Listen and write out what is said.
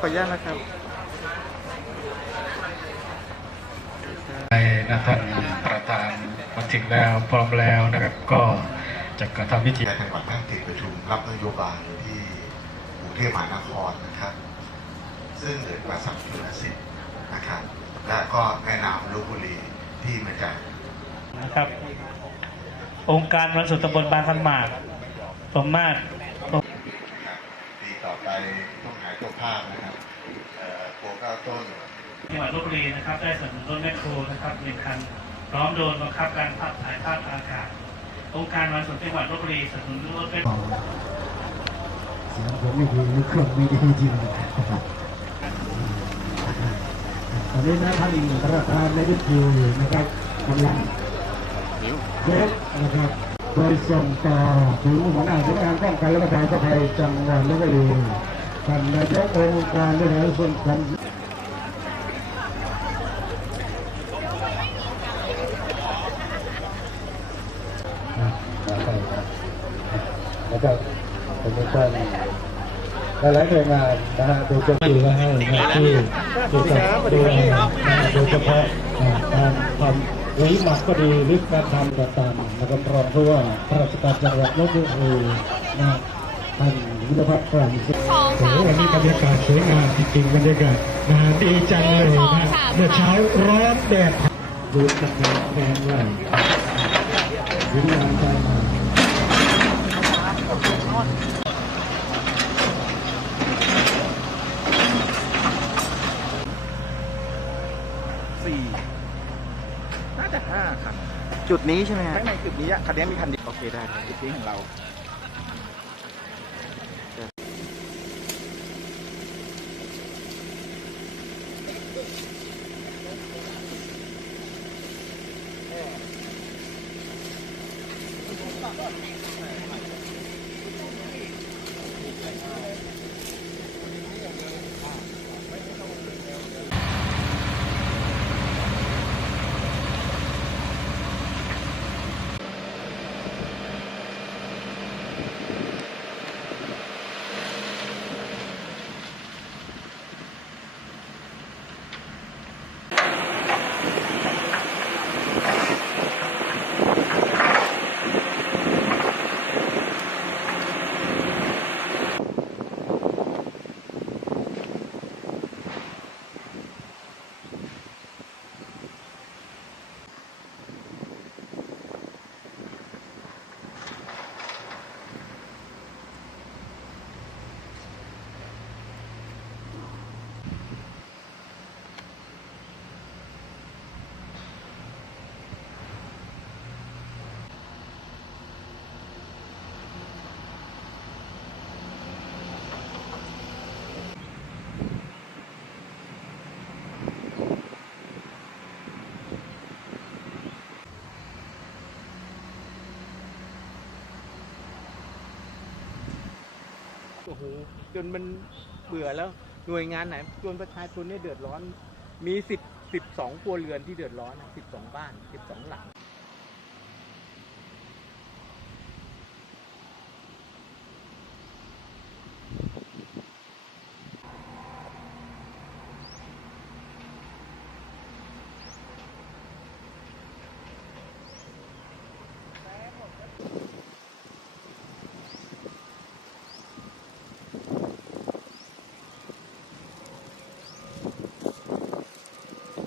ขออนุญาตนะครับในนะท่านประธานมาถึงแล้วพร้อมแล้วนะครับก็จะกระทำพิธีในจังหวัดนั่งติดประชุมรับนโยบายอยู่ที่กรุงเทพมหานครนะครับ ซึ่งเกิดมาสัมพันธ์สิทธิ์นะครับ และก็แม่น้ำลพบุรีที่มาจากนะครับ องค์การวันสุดตำบลบางขันหมากสมมาตรนะครับปี ต่อไปต้องหาเจ้าภาพนะครับเอ่อโปรเก้าต้นจังหวัดลบบุรีนะครับ ได้สนับสนุนรถแมคโครนะครับหนึ่งคันพร้อมโดรนบังคับการภาพถ่ายภาพทางอากาศองค์การวันสุดจังหวัดลบบุรีสนับสนุนรถแมคโครเสียงผมไม่ดีหรือเครื่องไม่ดีจริงตอนนี้นะท่านประธานในพิธีนะครับกำลังเช็คนะครับโดยส่งต่อถึงหัวหน้าสำนักงานป้องกันและบรรเทาสาธารณภัยจังหวัดลบบุรี ท่านนายกองค์การบริหารส่วนของแล้วก็เป็นต้นหลายๆหน่วยงานนะฮะโดยเฉพาะให้นะที่ที่จะดูแลนะโดยเฉพาะการทำวิมักก็ดีหรือการทำต่างๆนะครับรองผู้ว่าราชการจังหวัดลบบุรีนะท่านวิรพัฒน์ฝรั่งเศส โอ้โหวันนี้บรรยากาศสวยงามจริงๆบรรยากาศนะฮะดีจังเลยนะเมื่อเช้าร้อนแดดดูจากแดดแทนไว้วิญญาณใจมาสี่น่าจะห้าคันจุดนี้ใช่ไหมฮะข้างในจุดนี้อะคันนี้มีคันเดียวโอเคได้จุดนี้ของเรา Oh, อ้โหจนมันเบื่อแล้วหน่วยงานไหนจนประชาชนเนี่ยเดือดร้อน มีสิบสิบสองครัวเรือนที่เดือดร้อนสิบสองบ้านสิบสองหลัง